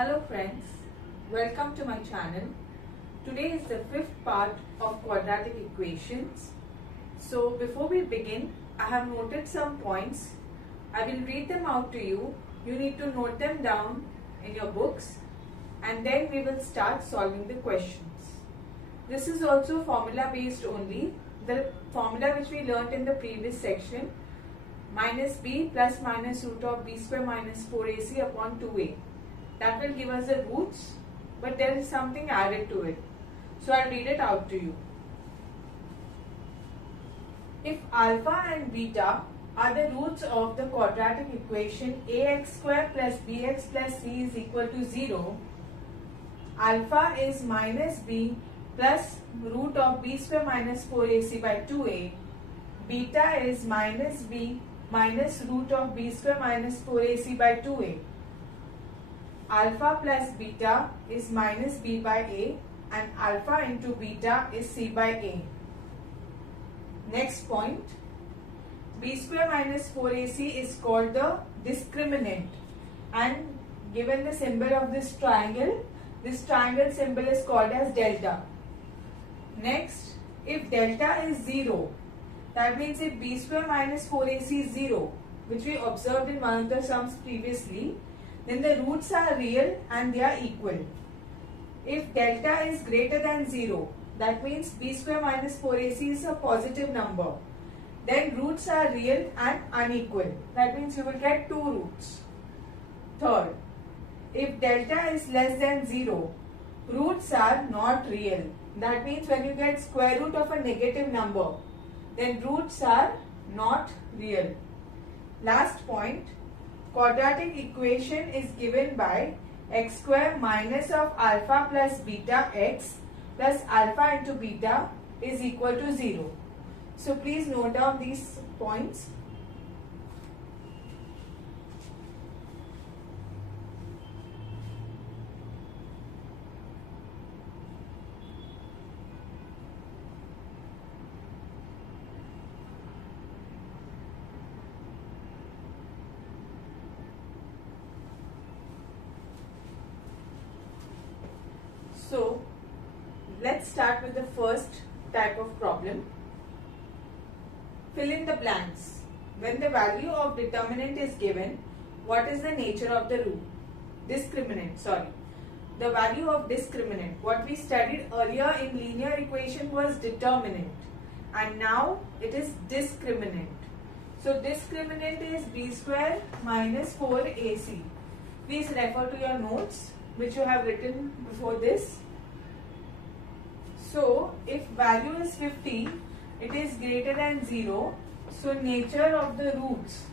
Hello friends, welcome to my channel. Today is the fifth part of quadratic equations. So before we begin, I have noted some points. I will read them out to you. You need to note them down in your books and then we will start solving the questions. This is also formula based only. The formula which we learnt in the previous section, minus b plus minus root of b square minus 4ac upon 2a. That will give us the roots, but there is something added to it. So I'll read it out to you. If alpha and beta are the roots of the quadratic equation ax square plus bx plus c is equal to 0, alpha is minus b plus root of b square minus 4ac by 2a, beta is minus b minus root of b square minus 4ac by 2a. Alpha plus beta is minus b by a and alpha into beta is c by a. Next point, b square minus 4ac is called the discriminant and given the symbol of this triangle symbol is called as delta. Next, if delta is 0, that means if b square minus 4ac is 0, which we observed in one of the sums previously, then the roots are real and they are equal. If delta is greater than 0, that means b square minus 4ac is a positive number. Then roots are real and unequal. That means you will get two roots. Third, if delta is less than 0, roots are not real. That means when you get square root of a negative number, then roots are not real. Last point, quadratic equation is given by x square minus of alpha plus beta x plus alpha into beta is equal to 0. So please note down these points. So, let's start with the first type of problem. Fill in the blanks. When the value of determinant is given, what is the nature of the root? Discriminant, sorry. The value of discriminant. What we studied earlier in linear equation was determinant and now it is discriminant. So, discriminant is b square minus 4ac. Please refer to your notes which you have written before this. So, if value is 50, it is greater than 0. So, nature of the roots.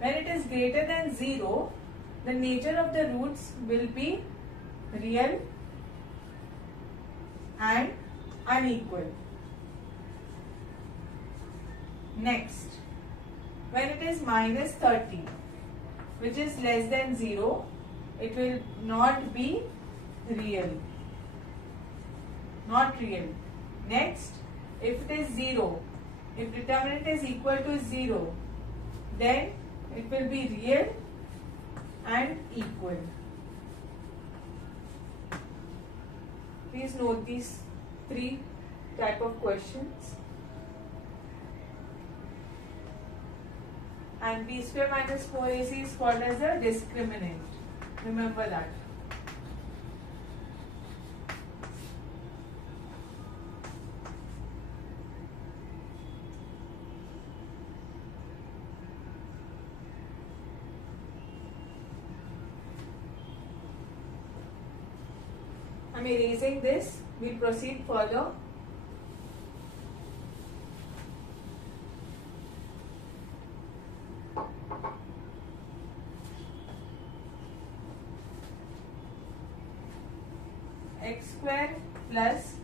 When it is greater than 0, the nature of the roots will be real and unequal. Next, when it is minus 30, which is less than 0, it will not be real. Not real. Next, if it is 0, if determinant is equal to 0, then it will be real and equal. Please note these three type of questions. And b square minus 4ac is called as a discriminant. Remember that. I'm erasing this. We'll proceed further. X square plus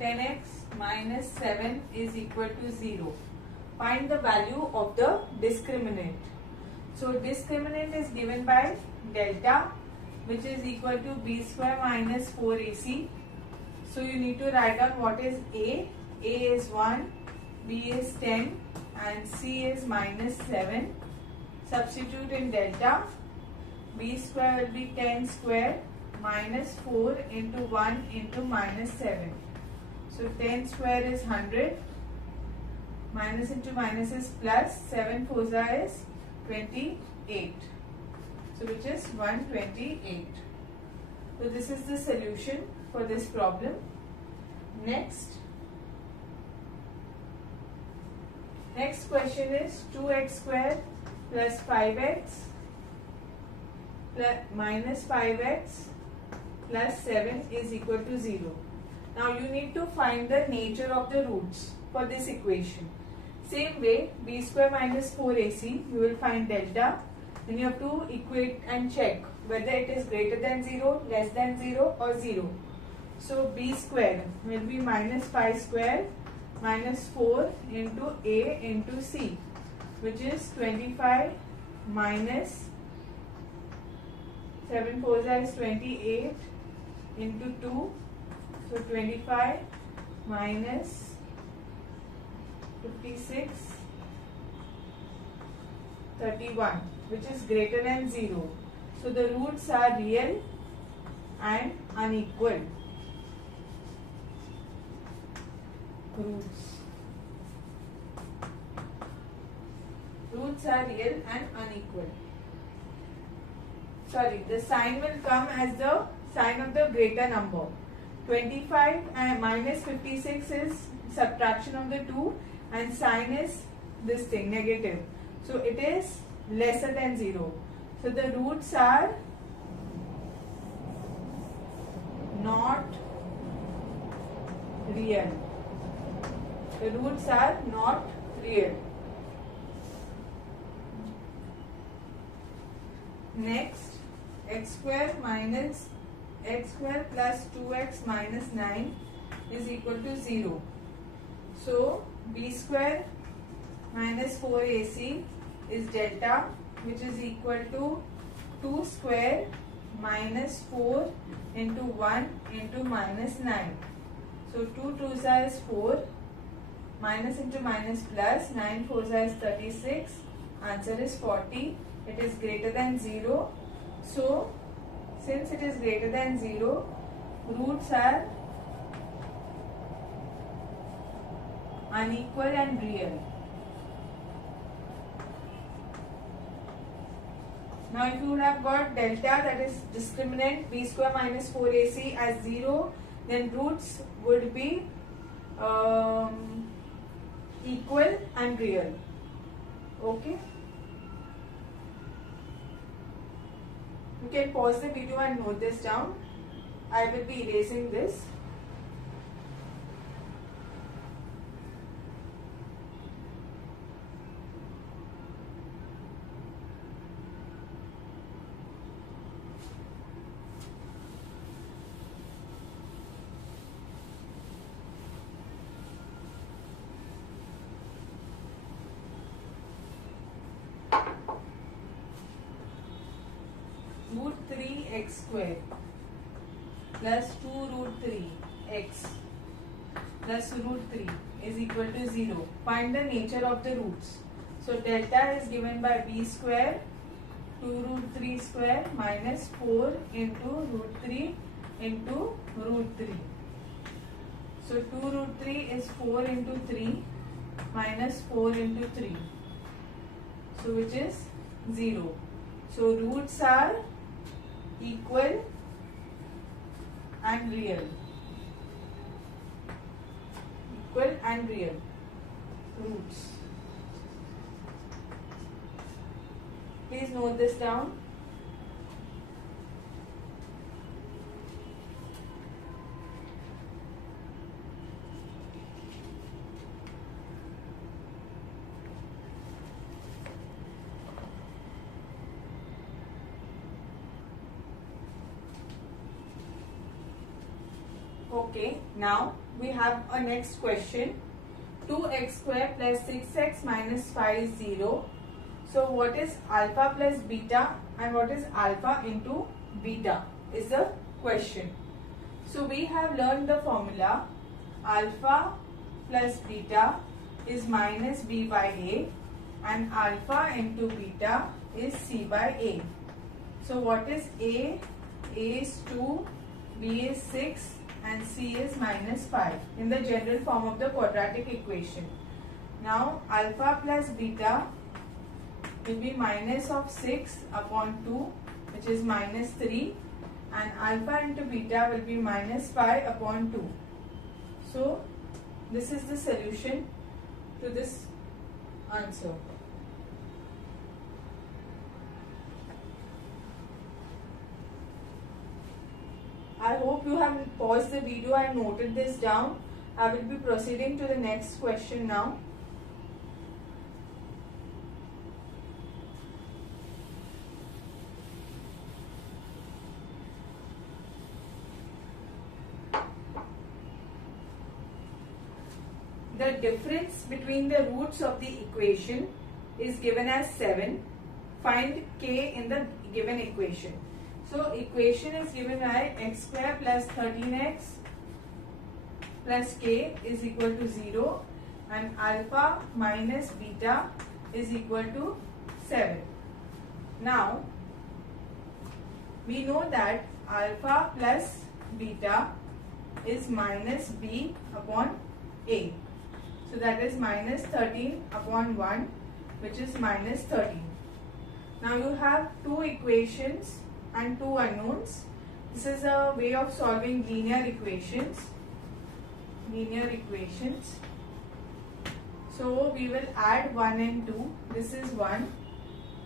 10x minus 7 is equal to 0. Find the value of the discriminant. So discriminant is given by delta, which is equal to b square minus 4ac. So you need to write down what is a. A is 1, B is 10 and c is minus 7. Substitute in delta. B square will be 10 square minus 4 into 1 into minus 7. So 10 square is 100. Minus into minus is plus. 7 4 is 28. So which is 128. So this is the solution for this problem. Next question is 2x square plus 5x plus minus 5x plus 7 is equal to 0. Now you need to find the nature of the roots for this equation. Same way, b square minus 4ac, you will find delta. Then you have to equate and check whether it is greater than 0, less than 0 or 0. So b square will be minus 5 square minus 4 into a into c, which is 25 minus 7 4 is 28 into 2. So 25 minus 56 31, which is greater than 0. So the roots are real and unequal. Roots are real and unequal. Sorry, the sign will come as the sign of the greater number. 25 and minus 56 is subtraction of the 2 and sign is this thing, negative. So it is lesser than 0. So the roots are not real. The roots are not real. Next, x square minus x square plus 2x minus 9 is equal to 0. So b square minus 4ac is delta, which is equal to 2 square minus 4 into 1 into minus 9. So 2 2s is 4. Minus into minus plus, 9 4 is 36, answer is 40. It is greater than 0. So, since it is greater than 0, roots are unequal and real. Now, if you would have got delta, that is discriminant b square minus 4ac as 0, then roots would be equal and real. Okay. You can pause the video and note this down. I will be erasing this. Root 3x square plus 2 root 3 x plus root 3 is equal to 0. Find the nature of the roots. So delta is given by b square 2 root 3 square minus 4 into root 3 into root 3. So 2 root 3 is 4 into 3 minus 4 into 3. So which is 0. So roots are equal and real. Equal and real. Roots. Please note this down. Okay, now we have a next question. 2x square plus 6x minus 5 is 0. So what is alpha plus beta and what is alpha into beta is the question. So we have learned the formula alpha plus beta is minus b by a, and alpha into beta is c by a. So what is a? A is 2, b is 6, and c is minus 5 in the general form of the quadratic equation. Now alpha plus beta will be minus of 6 upon 2, which is minus 3, and alpha into beta will be minus 5 upon 2. So this is the solution to this answer. I hope you have paused the video and noted this down. I will be proceeding to the next question now. The difference between the roots of the equation is given as 7. Find k in the given equation. So equation is given by x square plus 13x plus k is equal to 0, and alpha minus beta is equal to 7. Now we know that alpha plus beta is minus b upon a. So that is minus 13 upon 1, which is minus 13. Now you have two equations and two unknowns. This is a way of solving linear equations. So we will add 1 and 2. This is 1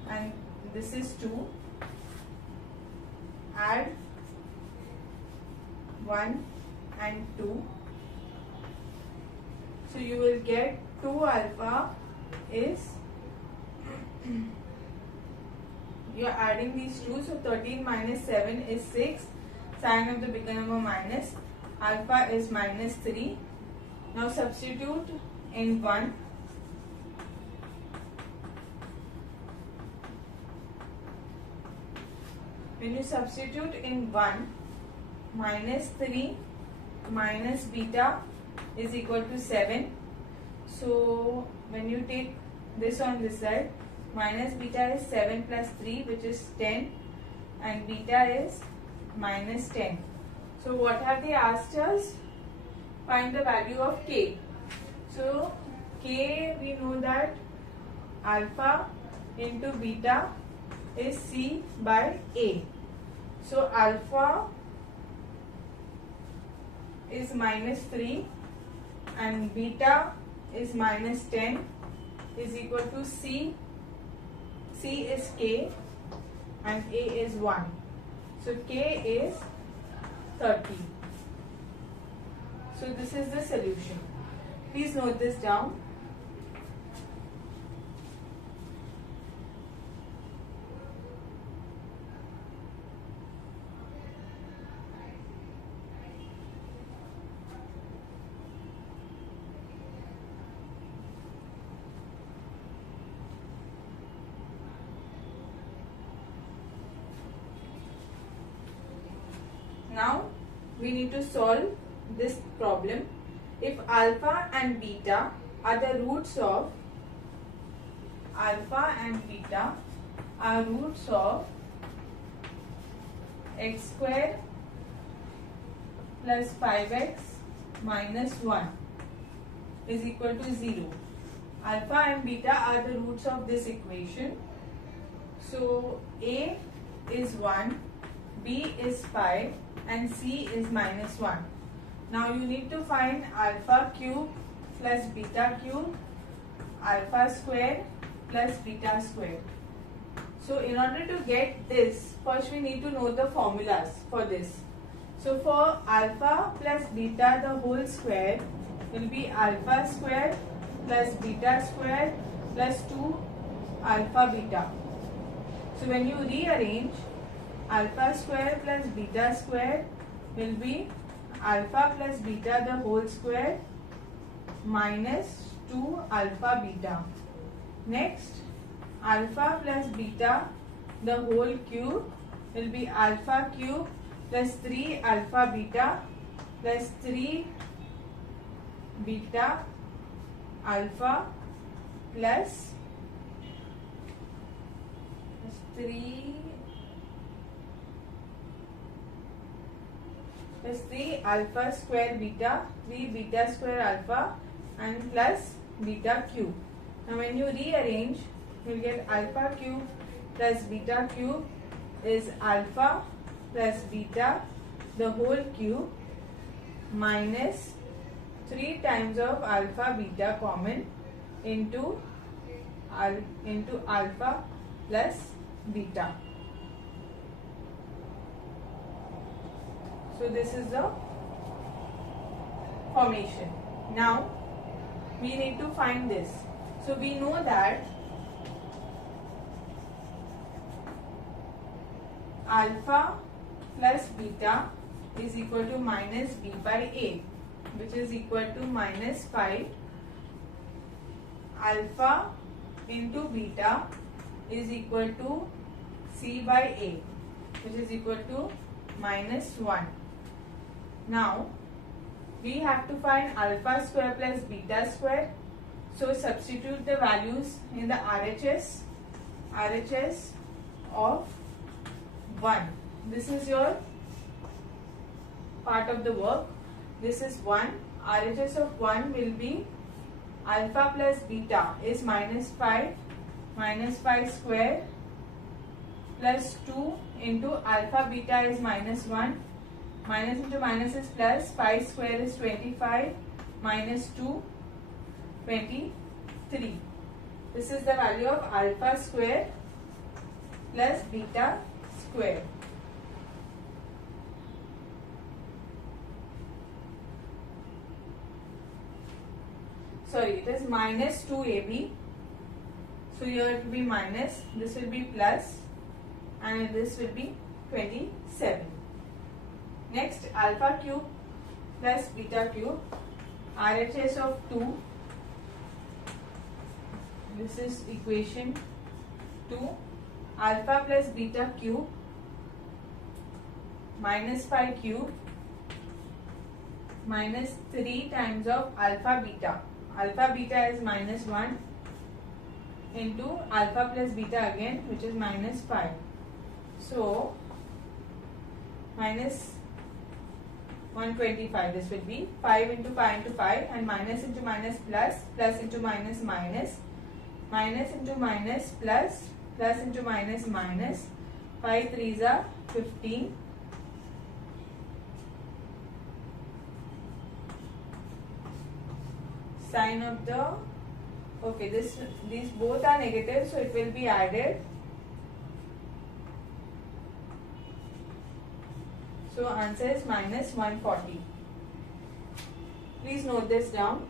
and this is 2. Add 1 and 2. So you will get 2 alpha is, you are adding these two, so 13 minus 7 is 6, sign of the bigger number minus, alpha is minus 3. Now substitute in 1. When you substitute in 1, minus 3 minus beta is equal to 7. So when you take this on this side, minus beta is 7 plus 3, which is 10, and beta is minus 10. So what have they asked us? Find the value of k. So k, we know that alpha into beta is c by a. So alpha is minus 3 and beta is minus 10 is equal to c. C is k and a is 1. So k is 30. So this is the solution. Please note this down. Now we need to solve this problem. If alpha and beta are the roots of x square plus 5x minus 1 is equal to 0. Alpha and beta are the roots of this equation. So a is 1, b is 5, and c is minus 1. Now you need to find alpha cube plus beta cube, alpha square plus beta square. So in order to get this, first we need to know the formulas for this. So for alpha plus beta, the whole square will be alpha square plus beta square plus 2 alpha beta. So when you rearrange, alpha square plus beta square will be alpha plus beta the whole square minus 2 alpha beta. Next, alpha plus beta the whole cube will be alpha cube plus 3 alpha beta plus 3 beta alpha plus 3 alpha square beta, 3 beta square alpha, and plus beta cube. Now when you rearrange, you will get alpha cube plus beta cube is alpha plus beta the whole cube minus 3 times of alpha beta common into alpha plus beta. So this is the formation. Now we need to find this. So we know that alpha plus beta is equal to minus b by a, which is equal to minus 5. Alpha into beta is equal to c by a, which is equal to minus 1. Now we have to find alpha square plus beta square. So substitute the values in the RHS of 1. This is your part of the work. This is 1. RHS of 1 will be alpha plus beta is minus 5 square plus 2 into alpha beta is minus 1. Minus into minus is plus, 5 square is 25, minus 2, 23. This is the value of alpha square plus beta square. Sorry, it is minus 2ab. So here it will be minus, this will be plus, and this will be 27. Next, alpha cube plus beta cube, RHS of 2. This is equation 2. Alpha plus beta cube minus 5 cube minus 3 times of alpha beta. Alpha beta is minus 1 into alpha plus beta again, which is minus 5. So minus 125. This will be 5 into 5 into 5, and minus into minus plus, plus into minus minus, minus into minus plus, plus into minus minus. 5 threes are 15. Sign of the, okay, these both are negative, so it will be added. So answer is minus 140. Please note this down.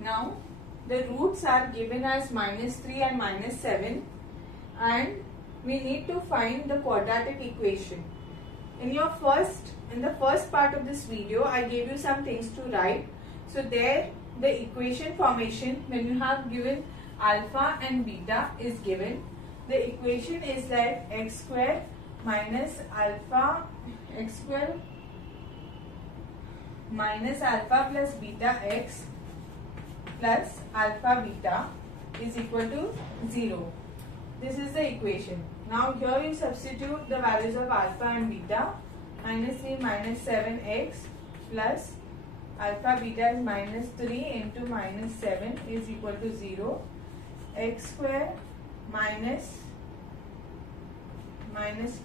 Now the roots are given as minus 3 and minus 7, and we need to find the quadratic equation. In the first part of this video, I gave you some things to write. So there the equation formation, when you have given alpha and beta is given, the equation is like x square minus alpha, x square minus alpha plus beta x plus alpha beta is equal to 0. This is the equation. Now here you substitute the values of alpha and beta. Minus 3 minus 7x plus alpha beta is minus 3 into minus 7 is equal to 0. X square minus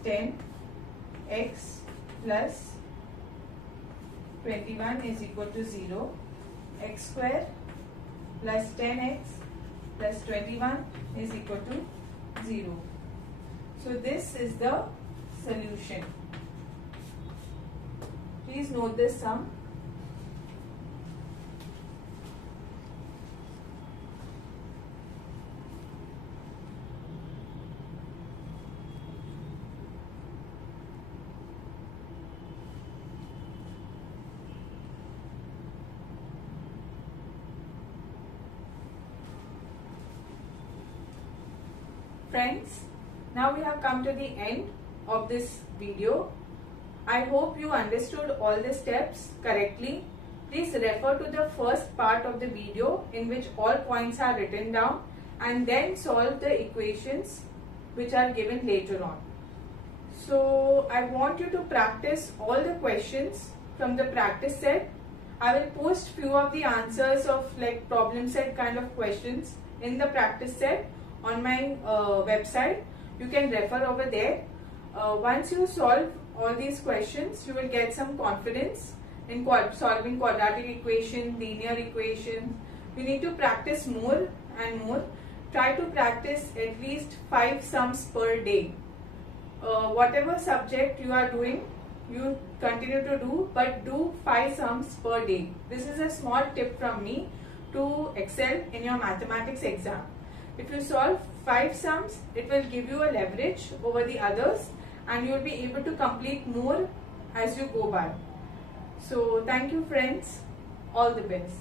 10 x plus 21 is equal to 0. X square plus 10x plus 21 is equal to 0. So this is the solution. Please note this sum. friends, now we have come to the end of this video. I hope you understood all the steps correctly. Please refer to the first part of the video in which all points are written down and then solve the equations which are given later on. So I want you to practice all the questions from the practice set. I will post few of the answers of like problem set kind of questions in the practice set on my website. You can refer over there. Once you solve all these questions, you will get some confidence in solving quadratic equation, linear equations. You need to practice more and more. Try to practice at least 5 sums per day. Whatever subject you are doing, you continue to do, but do 5 sums per day. This is a small tip from me to excel in your mathematics exam. If you solve 5 sums, it will give you a leverage over the others and you will be able to complete more as you go by. So thank you friends, all the best.